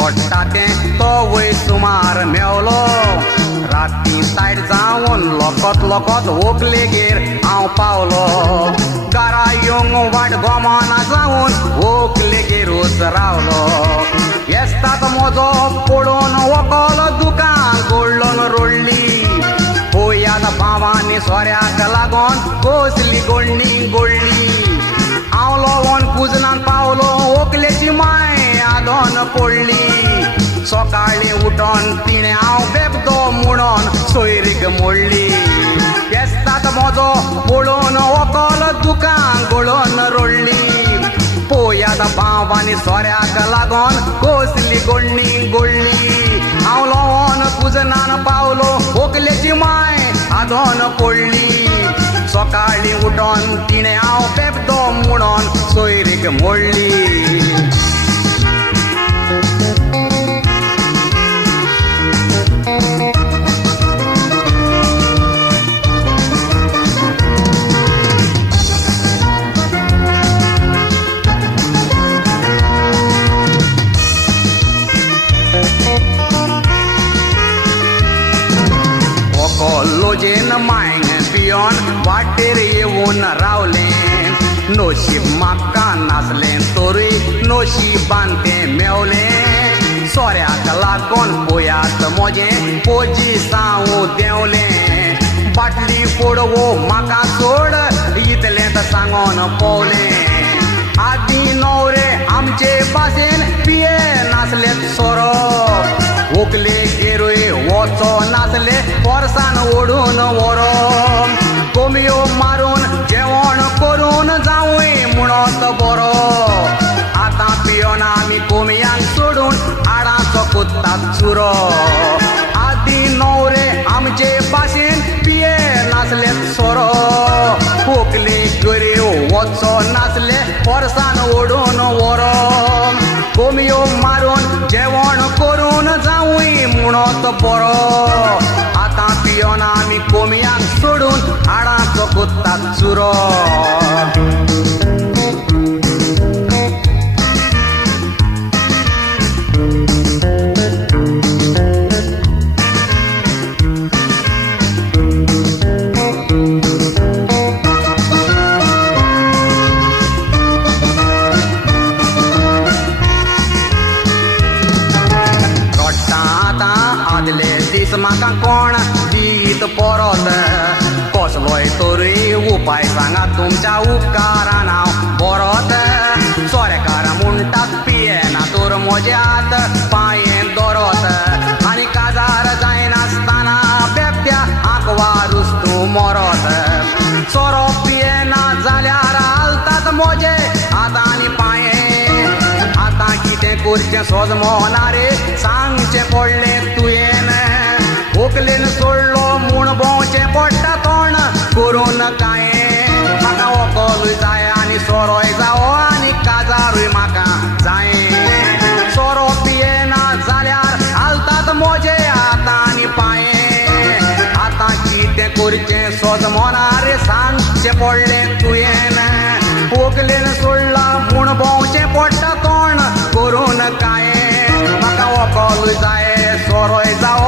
गोट्टातें तो वय सुमार मेवलो राती सायड जावन लोकत लोकत व्हंकलेगेर हांव पावलो घरा येवंक वाट गोमाना जावन व्हंकलेगेरूच रावलो येस्ताक म्हजो पडून वकल दुकान गोडलोन रोडली पळयात भावांनी सोऱ्याक लागोन कसली गोडणी गोडली हांव लोवोन पुजनाक पावलो व्हंकलेची माय आदोन पडली सकाळी उठोन तिणें हांव बेबदो म्हणोन सोयरीक मोडली येस्ताक म्हजो पळोवन वकल दुकान गळोन रोडली पळयात भावांनी सोऱ्याक लागोन कसली गोडणी गोडली हांव लोवोन पुजनान पावलो व्हंकलेची माय आदोन पडली सकाळी उठोन तिणें हांव बेबदो म्हणोन सोयरीक मोडली लोजेन मायन पियोन वाटेर येवन रावलें नशीब म्हाका नासलें तोरी नशिबान तें मेवलें सोऱ्याक लागोन पळयात म्हजें पोजिसांव देंवलें बाटली फोडवो म्हाका सोड इतलेंच सांगोन पोवलें आदी न्हवरे आमचे भाशेन पिये नासलें सोरोप व्हंकलेगेरूय वचो नासले पोरसान ओडून व्हरोप कोमयो मारून जेवण करून जावूय म्हणत बरो आतां पियोन आमी कोमयांक सोडून आडाचो कुत्तात चुरो आदी न्हवरे आमचे भाशेन पिये नासले सोरो व्हंकलेगेरूय वचो नासले पोरसान ओडून व्हरोप कोमयो मारून जेवण करून जावूय म्हणत बरो आतां पियोन आमी कोमयांक सोडून आडाचो कुत्तात चुरो म्हाका कोण दीत परत कसलोय तरी उपाय सांगा तुमच्या उपकारान हांव बरोत सोरेकार म्हणटात पियेना तर म्हजे हात पांयेन धरत आनी काजार जायनासतना बेबद्या आंकवारूच तूं मरत सोरो पियेना जाल्यार हालतात म्हजे हात आनी पांये आतां कितें करचें सोजमोना रे सांगचें पडलें तुवें व्हंकलेन सोडलो म्हूण भोंवचें पडटा तोंड करून कांय म्हाका वकलूय जाय आनी सोरोय जावो आनी काजारूय म्हाका जाय सोरो पियेना जाल्यार हालतात म्हजे हात आनी पांये आतां कितें करचें सोजमोना रे सांगचें पडलें तुवें व्हंकलेन सोडला म्हूण भोंवचें पडटा तोंड करून कांय म्हाका वकलूय जाय सोरोय जावो